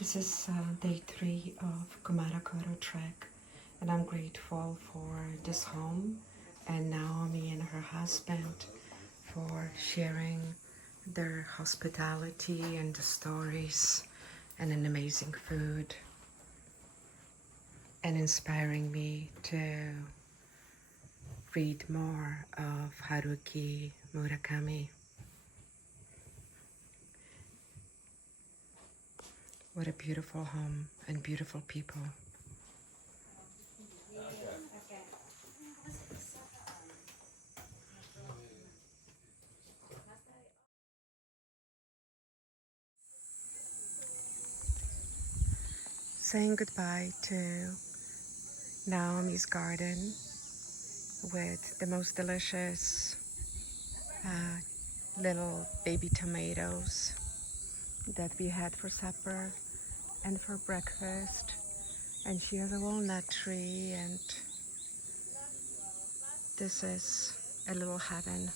This is day 3 of Kumano Kodo trek, and I'm grateful for this home and Naomi and her husband for sharing their hospitality and the stories and an amazing food and inspiring me to read more of Haruki Murakami. What a beautiful home and beautiful people. Saying goodbye to Naomi's garden with the most delicious little baby tomatoes that we had for supper and for breakfast. And she has a walnut tree, and this is a little heaven.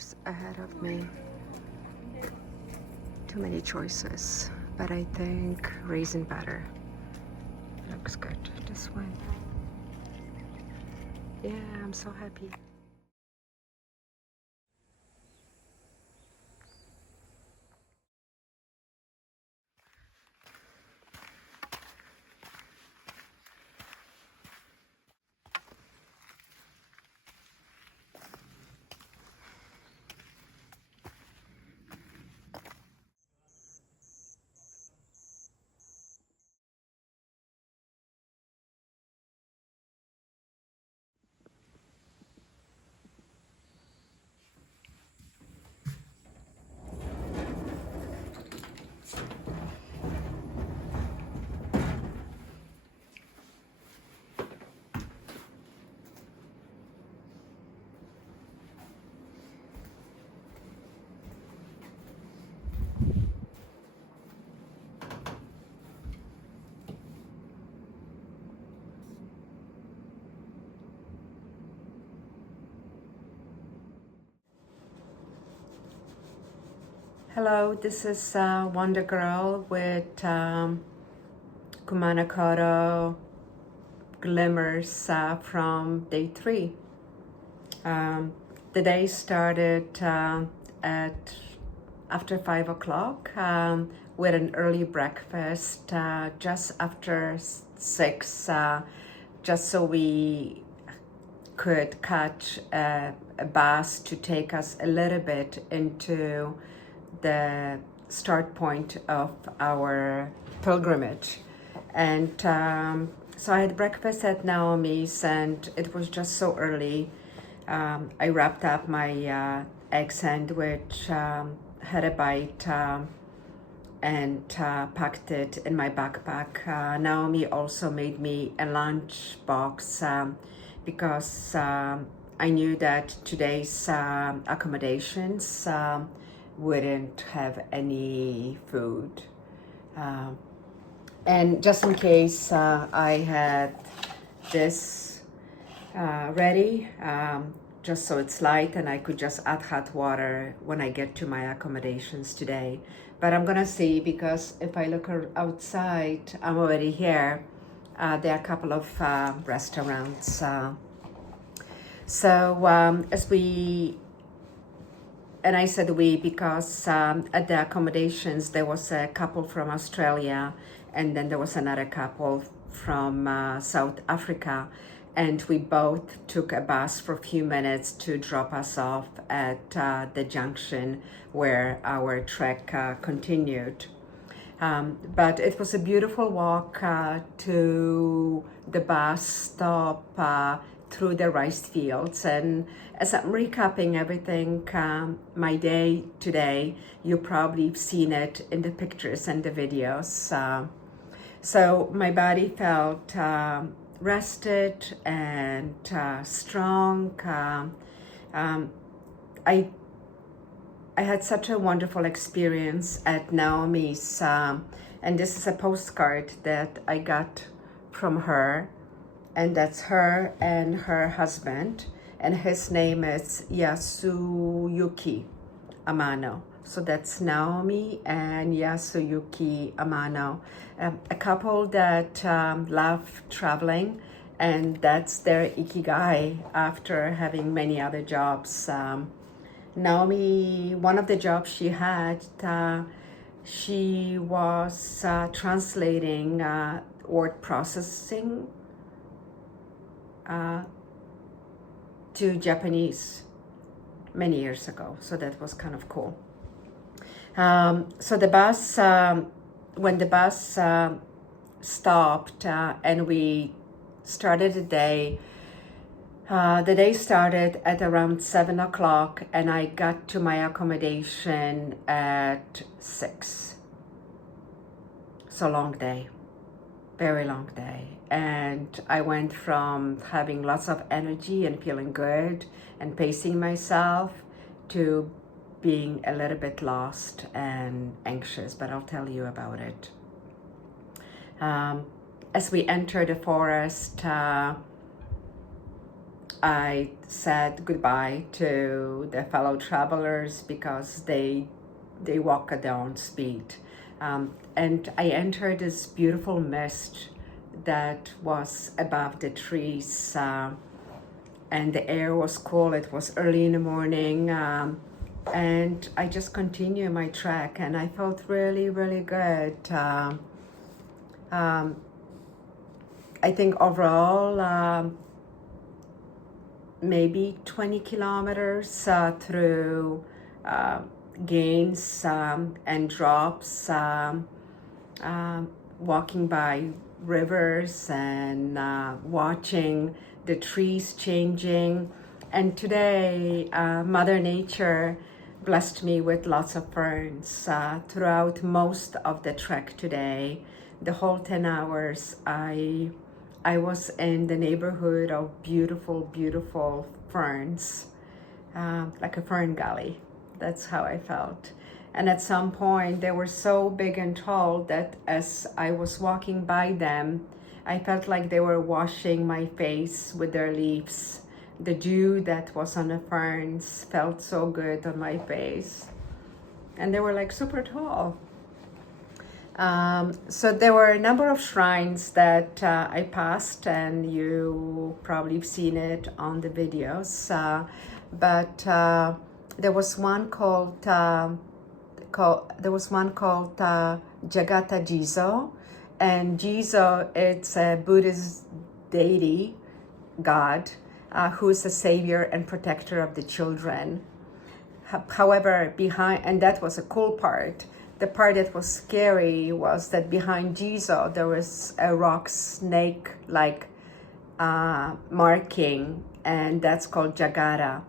hours ahead of me. Too many choices, but I think raisin butter looks good. This one. Yeah, I'm so happy. Hello, this is Wandergirl with Kumano Kodo glimmers from day 3. The day started at after 5 o'clock with an early breakfast just after 6, just so we could catch a bus to take us a little bit into the start point of our pilgrimage. And so I had breakfast at Naomi's, and it was just so early. I wrapped up my egg sandwich, had a bite, and packed it in my backpack. Naomi also made me a lunch box because I knew that today's accommodations wouldn't have any food. And just in case, I had this ready, just so it's light and I could just add hot water when I get to my accommodations today. But I'm gonna see, because if I look outside, I'm already here. There are a couple of restaurants. As we, and I said we because at the accommodations there was a couple from Australia, and then there was another couple from South Africa, and we both took a bus for a few minutes to drop us off at the junction where our trek continued. But it was a beautiful walk to the bus stop through the rice fields. And as I'm recapping everything, my day today, you probably have seen it in the pictures and the videos. So my body felt rested and strong. I had such a wonderful experience at Naomi's, and this is a postcard that I got from her, and that's her and her husband, and his name is Yasuyuki Amano. So that's Naomi and Yasuyuki Amano, a couple that love traveling, and that's their ikigai after having many other jobs. Naomi, one of the jobs she had, she was translating word processing to Japanese many years ago. So that was kind of cool. So the bus, when the bus stopped and we started the day started at around 7 o'clock, and I got to my accommodation at 6. So long day, very long day. And I went from having lots of energy and feeling good and pacing myself to being a little bit lost and anxious, but I'll tell you about it. As we enter the forest, I said goodbye to the fellow travelers because they walk at their own speed. And I entered this beautiful mist that was above the trees, and the air was cool. It was early in the morning, and I just continued my trek, and I felt really, really good. I think overall, maybe 20 kilometers through gains and drops, walking by rivers and watching the trees changing. And today, Mother Nature blessed me with lots of ferns throughout most of the trek today. The whole 10 hours, I was in the neighborhood of beautiful, beautiful ferns, like a fern gully. That's how I felt. And at some point, they were so big and tall that as I was walking by them, I felt like they were washing my face with their leaves. The dew that was on the ferns felt so good on my face. And they were like super tall. So there were a number of shrines that I passed, and you probably have seen it on the videos. But there was one called Jagata Jizo, and Jizo, it's a Buddhist deity, God, who is the savior and protector of the children. However, and that was a cool part. The part that was scary was that behind Jizo there was a rock snake-like marking, and that's called Jagara.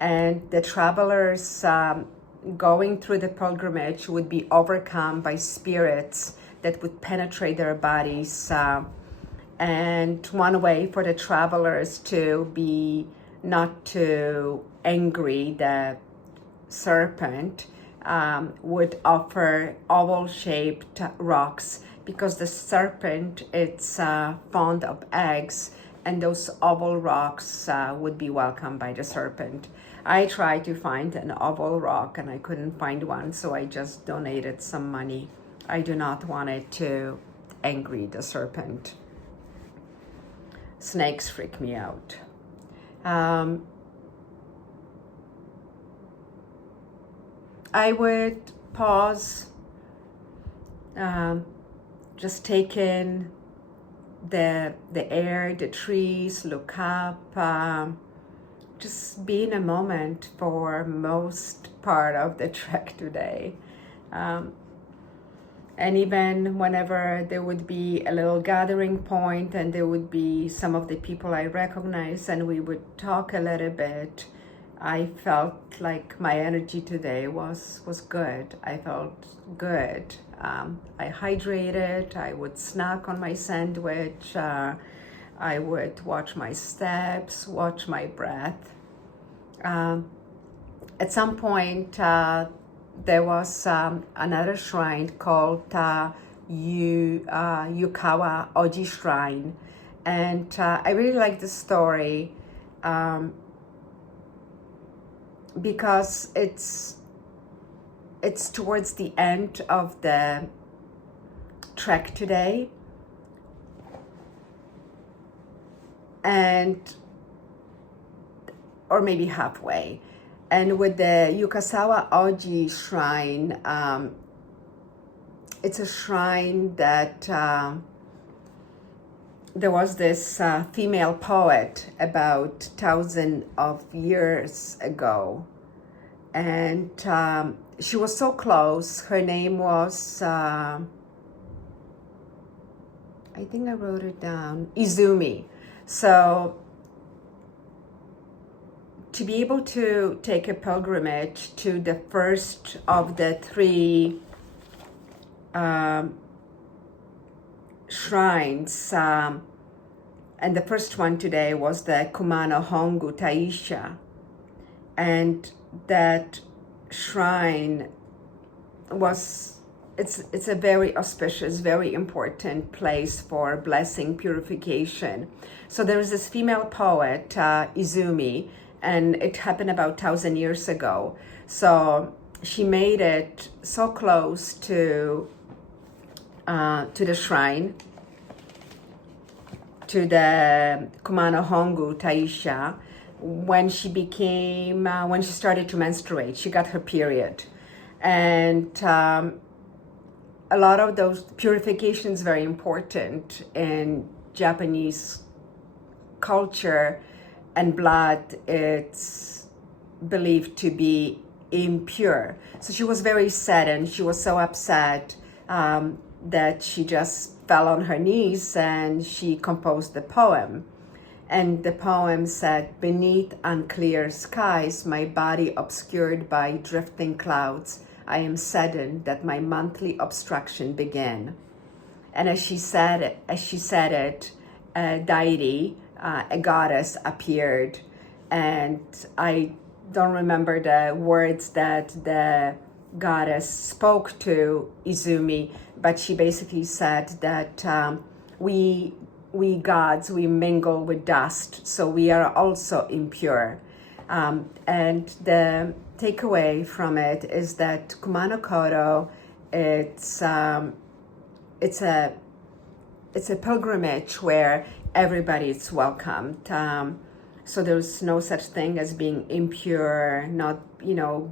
And the travelers going through the pilgrimage would be overcome by spirits that would penetrate their bodies. And one way for the travelers to be not too angry, the serpent would offer oval-shaped rocks, because the serpent, it's fond of eggs, and those oval rocks would be welcomed by the serpent. I tried to find an oval rock and I couldn't find one, so I just donated some money. I do not want it to angry the serpent. Snakes freak me out. I would pause, just take in the air, the trees, look up, just be in a moment for most part of the trek today. And even whenever there would be a little gathering point and there would be some of the people I recognize and we would talk a little bit, I felt like my energy today was good. I felt good. I hydrated. I would snack on my sandwich. I would watch my steps, watch my breath. At some point, there was another shrine called Yukawa Oji Shrine. And I really like the story because it's towards the end of the trek today. Or maybe halfway. And with the Yukasawa Oji Shrine, it's a shrine that there was this female poet about 1,000 of years ago. And she was so close. Her name was, I think I wrote it down, Izumi. So to be able to take a pilgrimage to the first of the three shrines, and the first one today was the Kumano Hongu Taisha, and that shrine it's a very auspicious, very important place for blessing, purification. So there is this female poet, Izumi, and it happened about 1,000 years ago. So she made it so close to the shrine, to the Kumano Hongu Taisha, when when she started to menstruate. She got her period. And a lot of those purification is very important in Japanese culture, and blood, it's believed to be impure. So she was very sad, and she was so upset that she just fell on her knees and she composed the poem. And the poem said, "Beneath unclear skies, my body obscured by drifting clouds, I am saddened that my monthly obstruction began." And as she said it, a deity, a goddess appeared. And I don't remember the words that the goddess spoke to Izumi, but she basically said that we gods, we mingle with dust, so we are also impure. And the takeaway from it is that Kumano Kodo, it's a pilgrimage where everybody is welcomed. So there's no such thing as being impure, not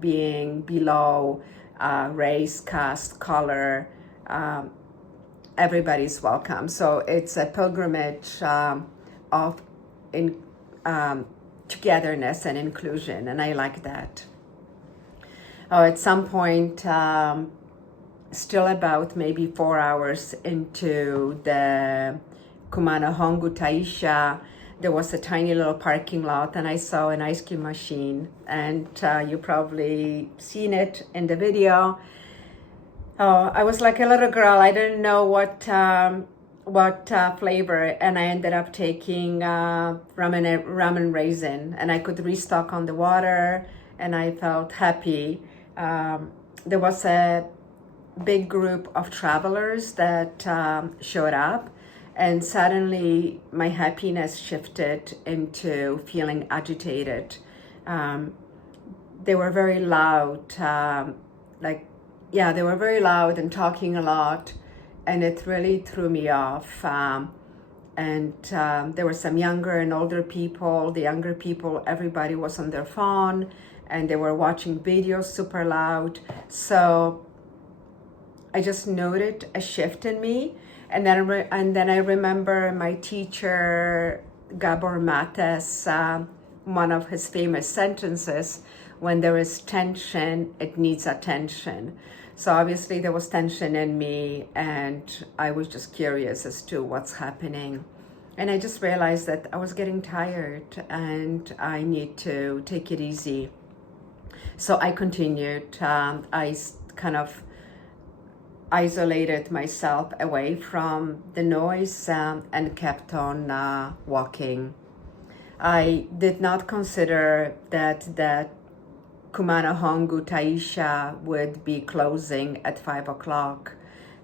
being below race, caste, color. Everybody's welcome. So it's a pilgrimage of togetherness and inclusion, and I like that. At some point, still about maybe 4 hours into the Kumano Hongu Taisha, there was a tiny little parking lot, and I saw an ice cream machine, and you probably seen it in the video. I was like a little girl. I didn't know what flavor, and I ended up taking ramen raisin, and I could restock on the water, and I felt happy. There was a big group of travelers that showed up, and suddenly my happiness shifted into feeling agitated. They were very loud, they were very loud and talking a lot, and it really threw me off. And there were some younger and older people. The younger people, everybody was on their phone, and they were watching videos super loud. So I just noted a shift in me. And then I remember my teacher, Gabor Mates, one of his famous sentences, "When there is tension, it needs attention." So obviously there was tension in me, and I was just curious as to what's happening. And I just realized that I was getting tired and I need to take it easy. So I continued. I kind of isolated myself away from the noise and kept on walking. I did not consider that Kumano Hongu Taisha would be closing at 5 o'clock.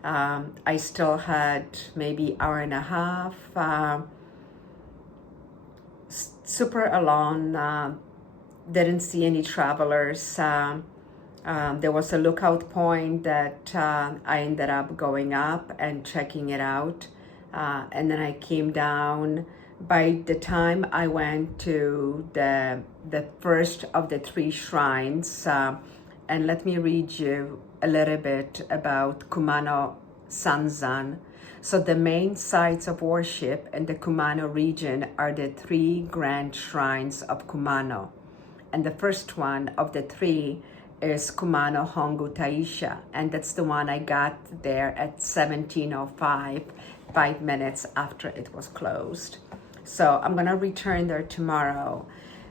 I still had maybe hour and a half, super alone, didn't see any travelers. There was a lookout point that I ended up going up and checking it out. And then I came down. By the time I went to the first of the 3 shrines, and let me read you a little bit about Kumano Sanzan. So the main sites of worship in the Kumano region are the 3 grand shrines of Kumano. And the first one of the 3 is Kumano Hongu Taisha, and that's the one I got there at 17:05, 5 minutes after it was closed. So I'm gonna return there tomorrow.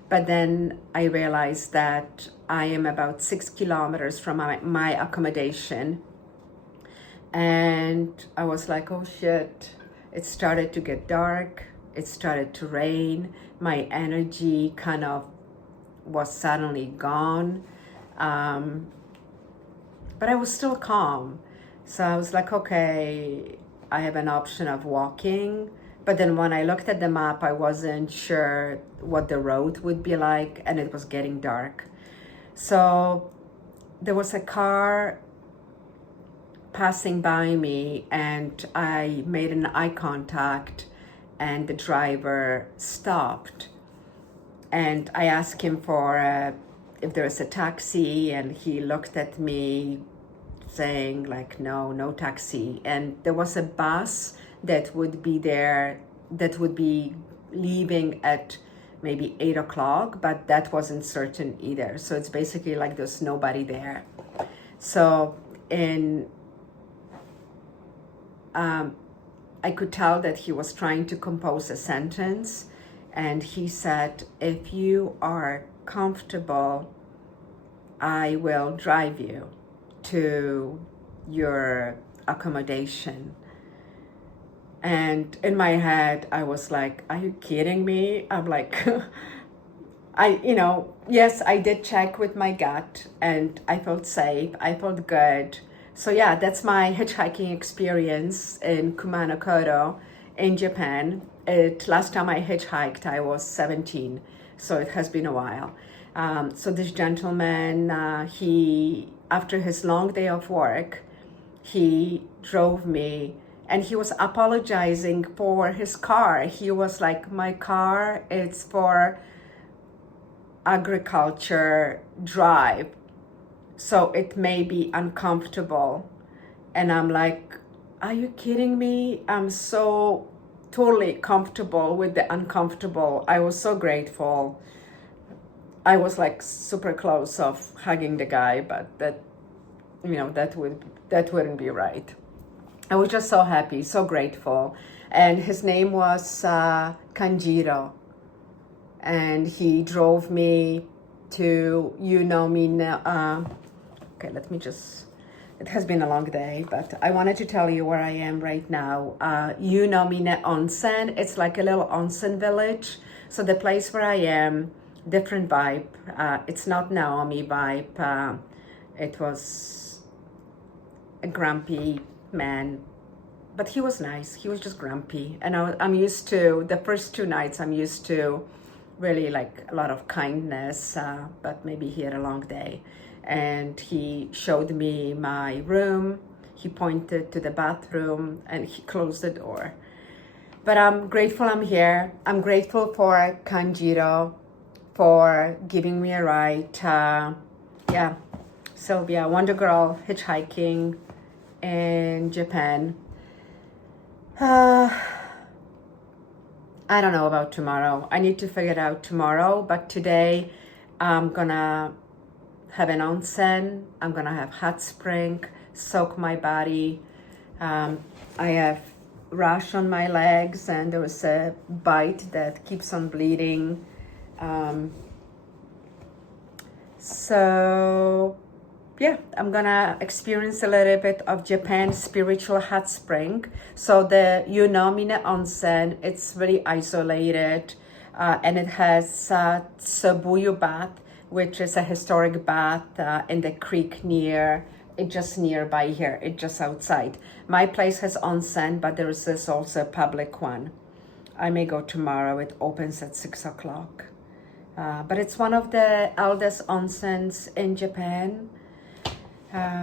But then I realized that I am about 6 kilometers from my accommodation. And I was like, oh shit, it started to get dark. It started to rain. My energy kind of was suddenly gone. But I was still calm. So I was like, okay, I have an option of walking. But then when I looked at the map, I wasn't sure what the road would be like, and it was getting dark. So there was a car passing by me, and I made an eye contact, and the driver stopped. And I asked him for if there was a taxi, and he looked at me saying like, no taxi. And there was a bus that would be there, that would be leaving at maybe 8 o'clock, but that wasn't certain either. So it's basically like there's nobody there. So I could tell that he was trying to compose a sentence, and he said, if you are comfortable, I will drive you to your accommodation. And in my head, I was like, are you kidding me? I'm like, yes, I did check with my gut, and I felt safe, I felt good. So yeah, that's my hitchhiking experience in Kumano, Kodo in Japan. Last time I hitchhiked, I was 17, so it has been a while. So this gentleman, after his long day of work, he drove me, and he was apologizing for his car. He was like, my car, it's for agriculture drive, so it may be uncomfortable. And I'm like, are you kidding me? I'm so totally comfortable with the uncomfortable. I was so grateful. I was like super close of hugging the guy, but that wouldn't be right. I was just so happy, so grateful. And his name was Kanjiro, and he drove me to okay, it has been a long day, but I wanted to tell you where I am right now. Yunomine Onsen, it's like a little onsen village. So the place where I am, different vibe. It's not Naomi vibe. It was a grumpy man, but he was nice. He was just grumpy. And I'm used to, the first 2 nights, I'm used to really like a lot of kindness, but maybe he had a long day. And he showed me my room. He pointed to the bathroom, and he closed the door. But I'm grateful I'm here. I'm grateful for Kanjiro for giving me a ride. Sylvia, Wandergirl, hitchhiking in Japan. I don't know about tomorrow. I need to figure it out tomorrow, but today I'm gonna have an onsen. I'm gonna have hot spring, soak my body. I have rash on my legs, and there was a bite that keeps on bleeding. So yeah, I'm gonna experience a little bit of Japan's spiritual hot spring. So the Yunomine Onsen, it's very isolated, and it has Sabuyu bath, which is a historic bath in the creek just nearby here, it's just outside. My place has onsen, but there is this also a public one. I may go tomorrow, it opens at 6 o'clock. But it's one of the eldest onsens in Japan.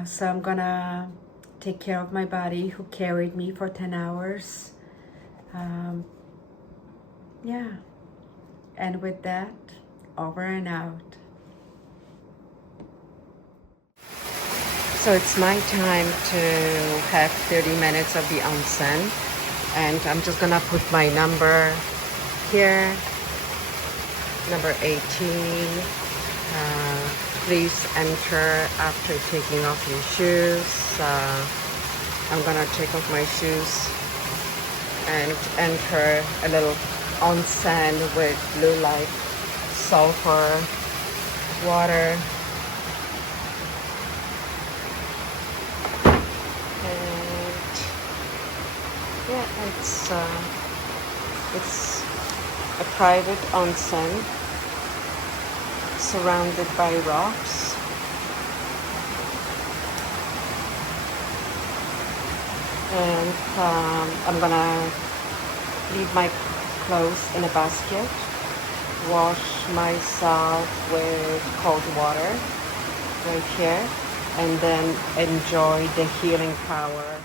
So I'm gonna take care of my body, who carried me for 10 hours. And with that, over and out. So it's my time to have 30 minutes of the onsen, and I'm just gonna put my number here, number 18. Please enter after taking off your shoes. I'm gonna take off my shoes and enter a little onsen with blue light, sulfur, water. And yeah, it's a private onsen surrounded by rocks. And I'm gonna leave my clothes in a basket, wash myself with cold water right here, and then enjoy the healing power